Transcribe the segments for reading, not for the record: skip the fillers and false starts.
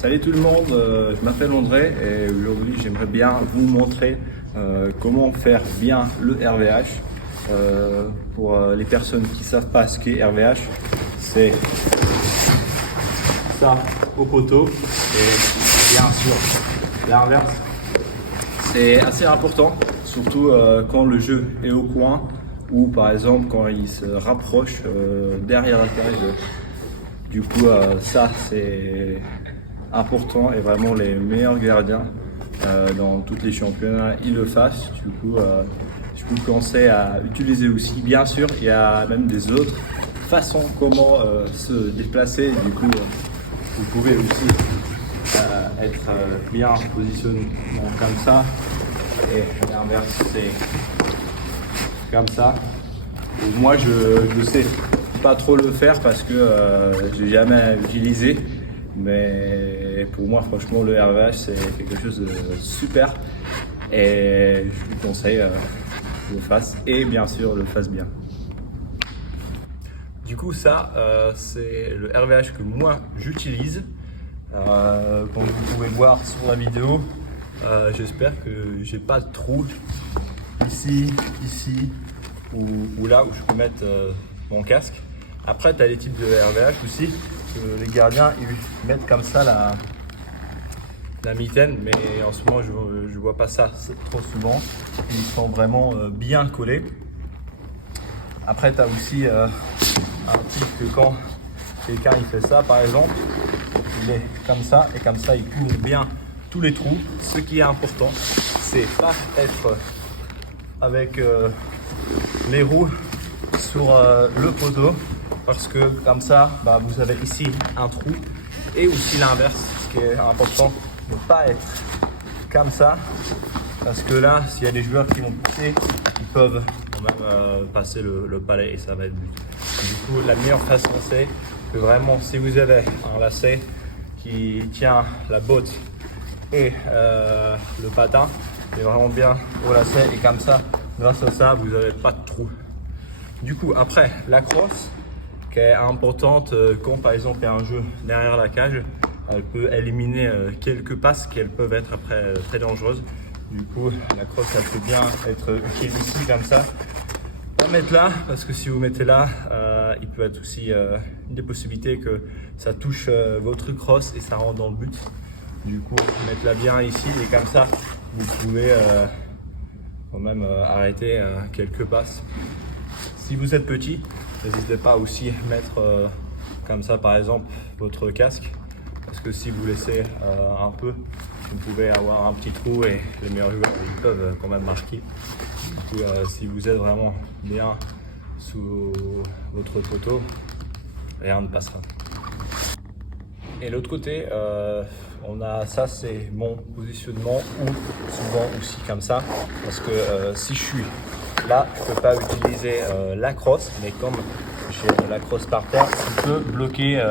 Salut tout le monde, je m'appelle André et aujourd'hui j'aimerais bien vous montrer comment faire bien le RVH. Pour les personnes qui ne savent pas ce qu'est RVH, c'est ça au poteau et bien sûr l'inverse. C'est assez important, surtout quand le jeu est au coin ou par exemple quand il se rapproche derrière la cage. Du coup, ça c'est important et vraiment les meilleurs gardiens dans tous les championnats ils le fassent. Du coup, je vous conseille à utiliser aussi. Bien sûr, il y a même des autres façons comment se déplacer. Du coup, vous pouvez aussi être bien positionné comme ça et l'inverse c'est comme ça. Et moi, je sais pas trop le faire parce que j'ai jamais utilisé. Mais pour moi, franchement, le RVH, c'est quelque chose de super. Et je vous conseille de le fasse et bien sûr, le fasse bien. Du coup, ça, c'est le RVH que moi, j'utilise. Comme vous pouvez voir sur la vidéo, j'espère que j'ai pas de trou ici ou là où je peux mettre mon casque. Après, tu as les types de RVH aussi, que les gardiens ils mettent comme ça la mitaine, mais en ce moment je vois pas ça trop souvent. Ils sont vraiment bien collés. Après, tu as aussi un type que quand quelqu'un il fait ça, par exemple, il est comme ça et comme ça il couvre bien tous les trous. Ce qui est important, c'est pas être avec les roues sur le poteau. Parce que comme ça, vous avez ici un trou et aussi l'inverse, ce qui est important, ne pas être comme ça. Parce que là, s'il y a des joueurs qui vont pousser, ils peuvent quand même passer le palais et ça va être but. Du coup, la meilleure façon, c'est que vraiment, si vous avez un lacet qui tient la botte et le patin, c'est vraiment bien au lacet et comme ça, grâce à ça, vous n'avez pas de trou. Du coup, après, la crosse, qui est importante quand par exemple il y a un jeu derrière la cage, elle peut éliminer quelques passes qui peuvent être après très dangereuses. Du coup, la crosse elle peut bien être utile ici comme ça. Pas mettre là parce que si vous mettez là, il peut être aussi une des possibilités que ça touche votre crosse et ça rentre dans le but. Du coup, mettre-la bien ici et comme ça, vous pouvez quand même arrêter quelques passes. Si vous êtes petit, n'hésitez pas aussi à mettre comme ça par exemple votre casque parce que si vous laissez un peu, vous pouvez avoir un petit trou et les meilleurs joueurs ils peuvent quand même marquer. Du coup, si vous êtes vraiment bien sous votre poteau, rien ne passera. Et l'autre côté, on a ça, c'est mon positionnement ou souvent aussi comme ça parce que si je suis là, je ne peux pas utiliser la crosse, mais comme j'ai la crosse par terre, je peux bloquer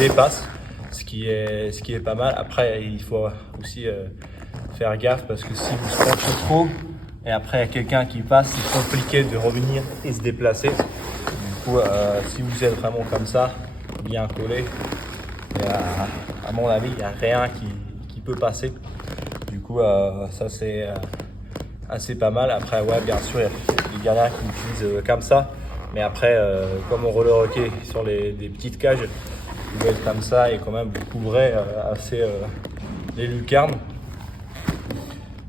des passes, ce qui est pas mal. Après, il faut aussi faire gaffe parce que si vous scratchez trop et après il y a quelqu'un qui passe, c'est compliqué de revenir et se déplacer. Du coup, si vous êtes vraiment comme ça, bien collé, à mon avis, il n'y a rien qui peut passer. Du coup, ça c'est assez pas mal. Après, ouais, bien sûr, il y a des gardiens qui utilisent comme ça. Mais après, comme on roller hockey sur des petites cages, vous pouvez être comme ça et quand même vous couvrez assez les lucarnes.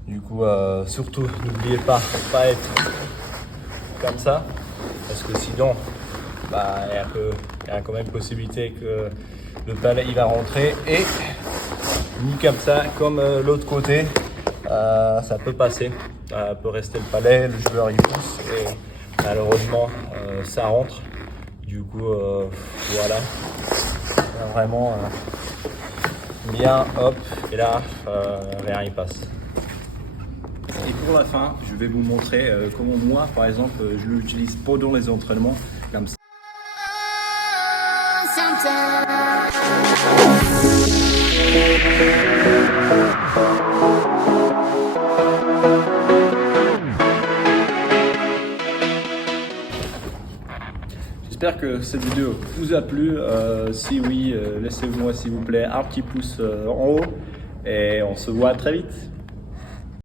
Du coup, surtout, n'oubliez pas être comme ça. Parce que sinon, il y a quand même possibilité que le palais il va rentrer et ni comme ça, comme l'autre côté, ça peut passer. Peut rester le palais, le joueur il pousse et malheureusement ça rentre. Du coup voilà, vraiment bien hop et là rien il passe. Et pour la fin, je vais vous montrer comment moi par exemple je l'utilise pendant les entraînements comme ça. J'espère que cette vidéo vous a plu. Si oui, laissez-moi s'il vous plaît un petit pouce en haut et on se voit très vite.